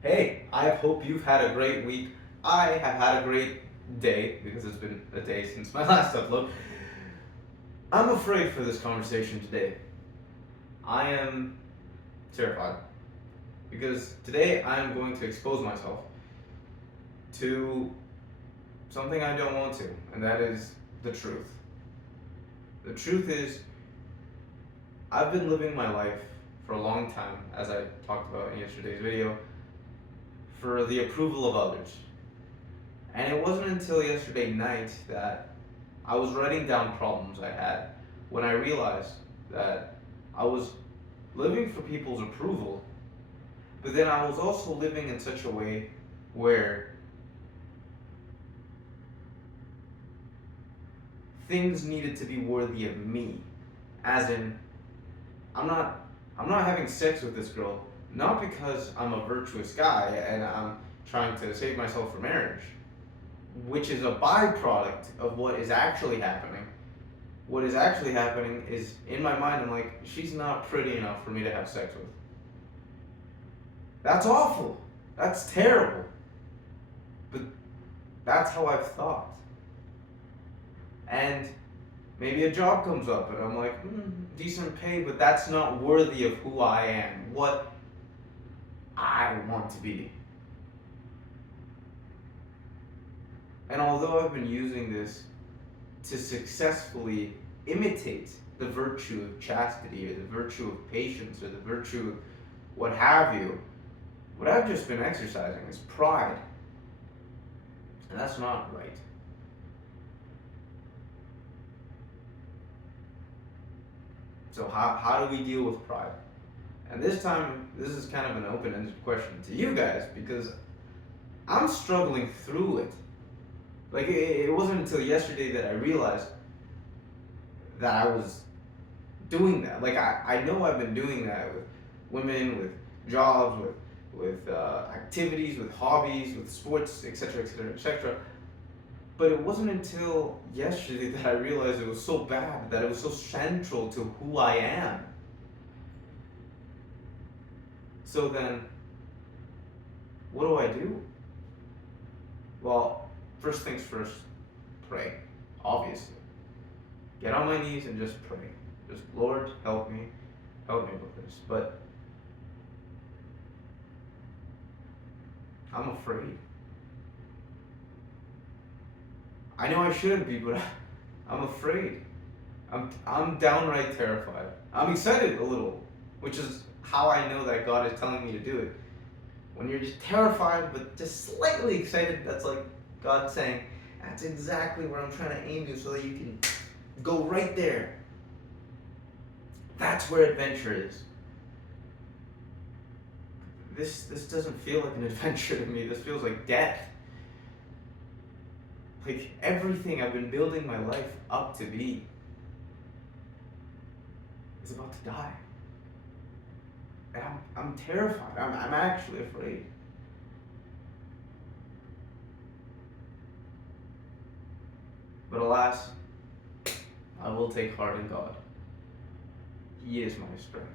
Hey, I hope you've had a great week. I have had a great day because it's been a day since my last upload. I'm afraid for this conversation today. I am terrified because today I am going to expose myself to something I don't want to, and that is the truth. The truth is, I've been living my life for a long time, as I talked about in yesterday's video, for the approval of others. And it wasn't until yesterday night that I was writing down problems I had when I realized that I was living for people's approval, but then I was also living in such a way where things needed to be worthy of me. As in, I'm not I'm not having sex with this girl not because I'm a virtuous guy and I'm trying to save myself for marriage, which is a byproduct of what is actually happening. What is actually happening is, in my mind, I'm like, she's not pretty enough for me to have sex with. That's awful. That's terrible. But that's how I've thought. And maybe a job comes up and I'm like, decent pay, but that's not worthy of who I am, what I want to be. And although I've been using this to successfully imitate the virtue of chastity or the virtue of patience or the virtue of what have you, what I've just been exercising is pride. And that's not right. So how do we deal with pride? And this time, this is kind of an open-ended question to you guys because I'm struggling through it. Like, it wasn't until yesterday that I realized that I was doing that. Like, I know I've been doing that with women, with jobs, with activities, with hobbies, with sports, etc., etc., etc. But it wasn't until yesterday that I realized it was so bad, that it was so central to who I am. So then, what do I do? Well, first things first, pray. Obviously. Get on my knees and just pray. Just, Lord, help me with this. But I'm afraid. I know I shouldn't be, but I'm afraid. I'm downright terrified. I'm excited a little, which is how I know that God is telling me to do it. When you're just terrified but just slightly excited, that's like God saying, that's exactly where I'm trying to aim you so that you can go right there. That's where adventure is. This doesn't feel like an adventure to me. This feels like death. Like everything I've been building my life up to be is about to die. And I'm terrified. I'm actually afraid. But alas, I will take heart in God. He is my strength.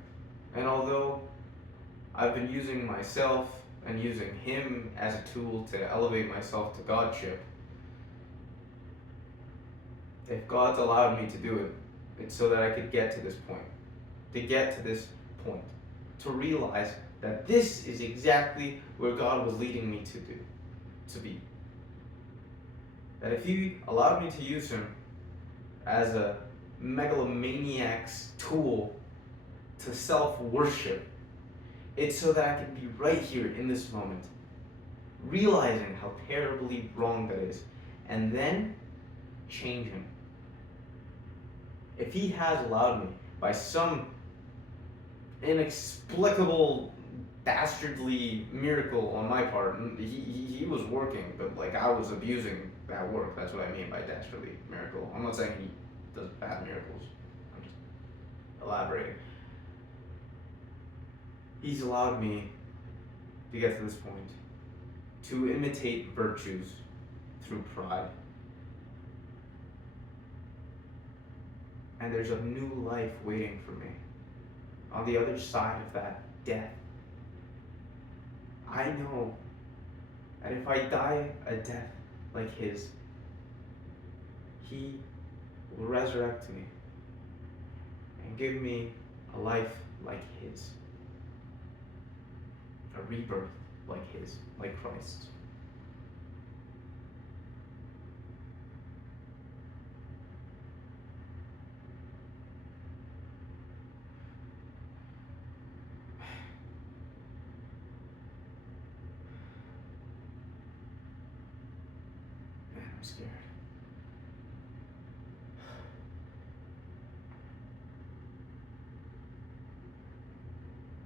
And although I've been using myself and using Him as a tool to elevate myself to Godship, if God's allowed me to do it, it's so that I could get to this point. To get to this point. To realize that this is exactly where God was leading me to be. That if He allowed me to use Him as a megalomaniac's tool to self-worship, it's so that I can be right here in this moment, realizing how terribly wrong that is, and then changing. If He has allowed me, by some inexplicable, dastardly miracle on my part, he was working, but like I was abusing that work. That's what I mean by dastardly miracle. I'm not saying He does bad miracles. I'm just elaborating. He's allowed me to get to this point, to imitate virtues through pride. And there's a new life waiting for me on the other side of that death. I know that if I die a death like his, he will resurrect me and give me a life like his, a rebirth like his, like Christ's. Man, I'm scared.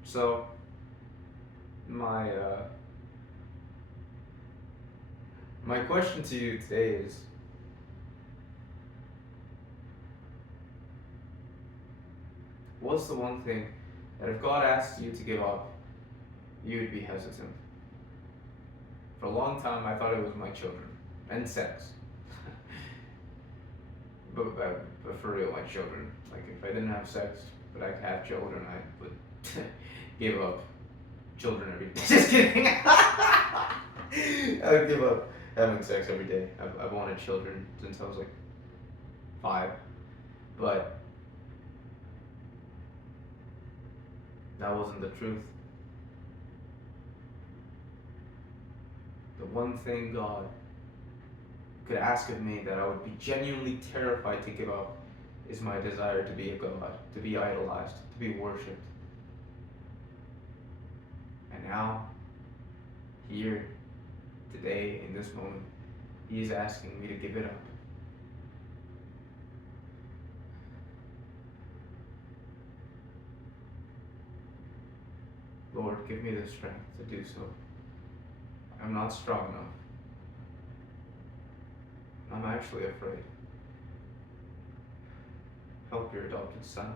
So, my question to you today is, what's the one thing that if God asked you to give up, you would be hesitant? For a long time, I thought it was my children and sex. but for real, my children. Like, if I didn't have sex, but I could have children, I would give up children every day. Just kidding. I would give up having sex every day. I've wanted children since I was like 5, but that wasn't the truth. The one thing God could ask of me that I would be genuinely terrified to give up is my desire to be a God, to be idolized, to be worshipped. And now, here, today, in this moment, He is asking me to give it up. Lord, give me the strength to do so. I'm not strong enough. I'm actually afraid. Help your adopted son.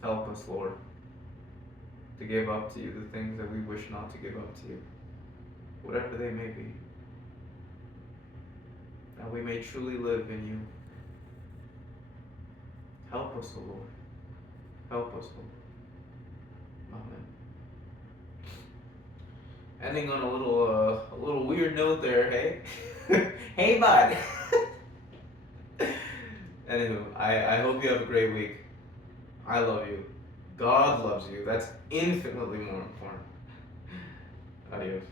Help us, Lord, to give up to you the things that we wish not to give up to you, whatever they may be, that we may truly live in you. Help us, O Lord. Help us, Lord. Amen. Ending on a little weird note there, hey? Hey, bud. Anywho, I hope you have a great week. I love you. God loves you. That's infinitely more important. Adios.